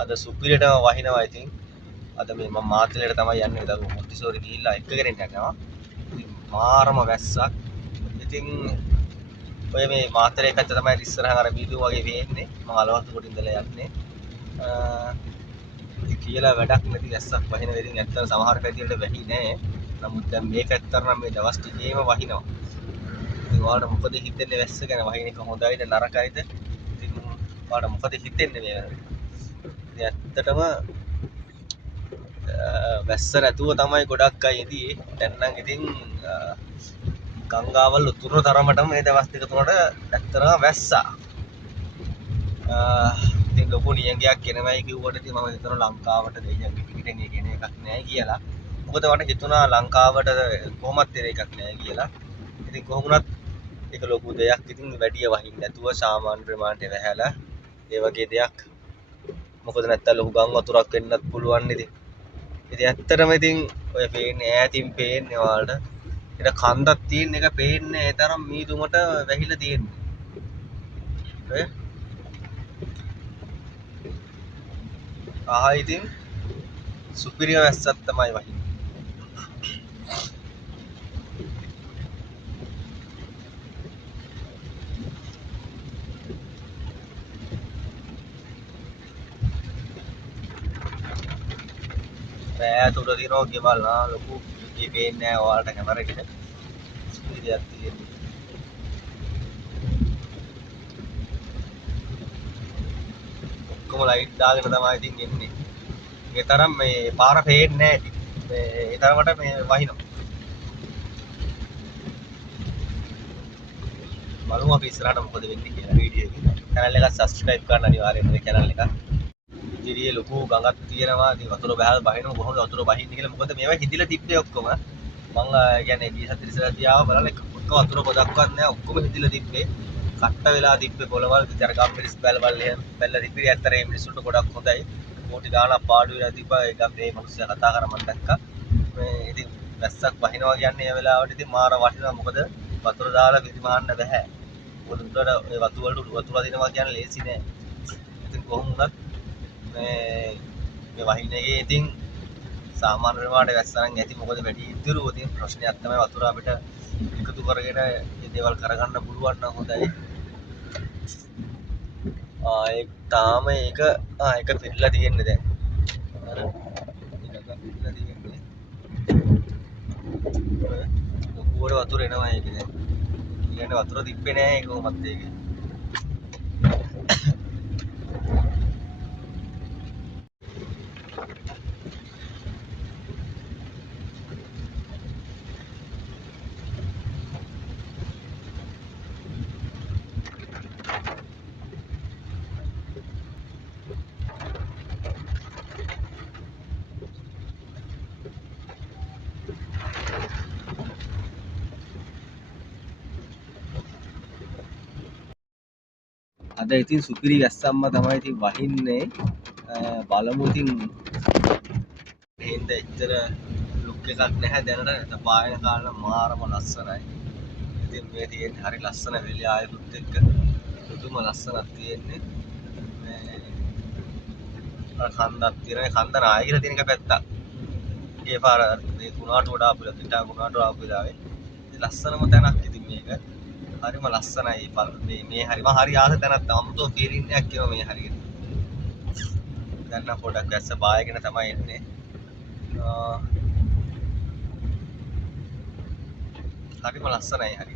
අද සුපිරියටම වහිනවා ඉතින්. අද මේ මම මාතලේට තමයි යන්නේ. දරුවෝ මොන්ටිසෝරි ගිහිල්ලා එක්කගෙන යනවා. ඉතින් මාරම වැස්සක්. ඉතින් ඔය මේ මාතලේ පැත්ත තමයි ඉස්සරහම අර වීඩියෝ වගේ වෙන්නේ. මම අලවත්තු කොට ඉඳලා යන්නේ. ඉතින් කියලා වැඩක් නැති වැස්සක් වහින වෙලින් ඇත්තට සමහර පැතිවලට වැහි නෑ. නමුත් දැන් මේ පැත්තට නම් මේ දවස් ටිකේම වහිනවා. ඉතින් ඔයාලට මොකද හිතෙන්නේ වැස්ස ගැන? වහින එක හොඳයිද නරකයිද? ඉතින් ඔයාලට මොකද හිතෙන්නේ මේ වෙනකොට? ඉතින් ඇත්තටම වැස්ස නැතුව තමයි ගොඩක් අය ඉදී. දැන් නම් ඉතින් ගංගාවල් උතුරන තරමටම මේ දවස් දෙක තුනට ඇත්තටම වැස්සා. ඉතින් ලොකු නියඟයක් එනවයි කිව්වට ඉතින් මම හිතනවා ලංකාවට දෙයියන් පිටින් කියන එකක් නෑ කියලා. මොකද මට හිතුණා ලංකාවට කොහොමත් එන එකක් නෑ කියලා. ඉතින් කොහොමුණත් ඒක ලොකු දෙයක්. ඉතින් වැඩි වහින්න නැතුව සාමාන්‍ය ප්‍රමාණයට වැහැලා ඒ වගේ දෙයක්. මොකද නැත්තම් ලොකු ගම් වතුරක් වෙන්නත් පුළුවන් ඉතින්. ඉතින් ඇත්තටම ඉතින් ඔය පේන්නේ ඈතින් පේන්නේ ඔයාලට. ඒක කන්දක් තියෙන එක පේන්නේ ඒ තරම් මීදුමට වැහිලා තියෙන්නේ. ඔය ආහා ඉතින් සුපිරිය වැස්සක් තමයි වහින්නේ. ඈත උඩ තියෙනවා ගෙවල් ලොකු ඉතින් පේන්නේ නැහැ ඔයාලට කැමරේකට. සුපිරියක් තියෙන්නේ. ඔක්කොම ලයිට් දාගෙන තමයි ඉතින් එන්නේ. ඒ තරම් මේ පාර පේන්නේ නැහැ ඉතින්. ඒ තරමට මේ වහිනවා. බලමු අපි ඉස්සරහට මොකද වෙන්නේ කියලා වීඩියෝ එකේ. channel එක subscribe කරන්න අනිවාර්යයෙන්ම මේ channel එක. ඉතිරියේ ලොකු ගඟක් තියෙනවා. ඉතින් වතුර බහලා බහිනවා කොහොමද වතුර බහින්නේ කියලා. මොකද මේවා හිදිලා තිබ්බේ ඔක්කොම. මම කියන්නේ ගිය සති ඉස්සරහ තියාව බලලා එක වතුර පොදක්වත් නැහැ. ඔක්කොම හිදිලා තිබ්බේ. කට්ට වෙලා තිබ්බේ පොළවල් විතර ගම්මිරිස් බැලවල් එහෙම බැලලා තිබ්බේ. ඇත්තට මේ මිනිස්සුන්ට ගොඩක් හොඳයි. කෝටි ගාණක් පාඩු වෙලා තිබ්බා. ඒක මේ මිනිස්සු කතා කරා මම දැක්කා. මේ ඉතින් වැස්සක් වහිනවා කියන්නේ ඒ වෙලාවට ඉතින් මාර වටිනවා. මොකද වතුර දාලා විදිමාන්න බෑ. මොකද උඩට ඒ වතුර වලට වතුර දිනවා කියන්නේ ලේසි නෑ. ඉතින් කොහොම වුණත් මේ වහින එකේ ඉතින් සාමාන්‍ය ප්‍රමාණයට වැස්සනම් ඇති. මොකද වැඩි ඉදිරියෝ තියෙන ප්‍රශ්නයක් තමයි වතුර අපිට එකතු කරගෙන මේ දේවල් කරගන්න පුළුවන් නම් හොඳයි. ඒක තාම ඒක පිළිලා තියෙන්නේ දැන්. අර ඒක පිළිලා තියෙන්නේ. ලොකුවට වතුර එනවා ඒක දැන්. ඊළඟ වතුර තිබ්බේ නෑ ඒක කොහොමත් ඒකේ. අද ඉතින් සුපිරි වැස්සක්ම තමයි ඉතින් වහින්නේ. බලමු ඉතින් එහෙන්ද එච්චර ලුක් එකක් නැහැ දැනට. පායන කාලේ මාරම ලස්සනයි. ඉතින් මේ තියෙන්නේ හරි ලස්සන වෙලිය ආයුත් එක්ක පුදුම ලස්සනක් තියෙන්නේ. අර කන්දක් තියෙනවා. කන්ද නාය කියලා තියෙන එක පැත්තක්. ඒ පාර මේ කුණාටුවට ආපුලා පිටා කුණාටුව ආපු වෙලාවේ ලස්සනම තැනක් ඉතින් මේක. හරිම ලස්සනයි. මේ හරිම හරි ආස තැනක් අමුතු ෆීලිං එකක් එනවා මේ හරියට. දැන් නම් පොඩක් වැස්ස බායගෙන තමයි එන්නේ. හරිම ලස්සනයි හරි.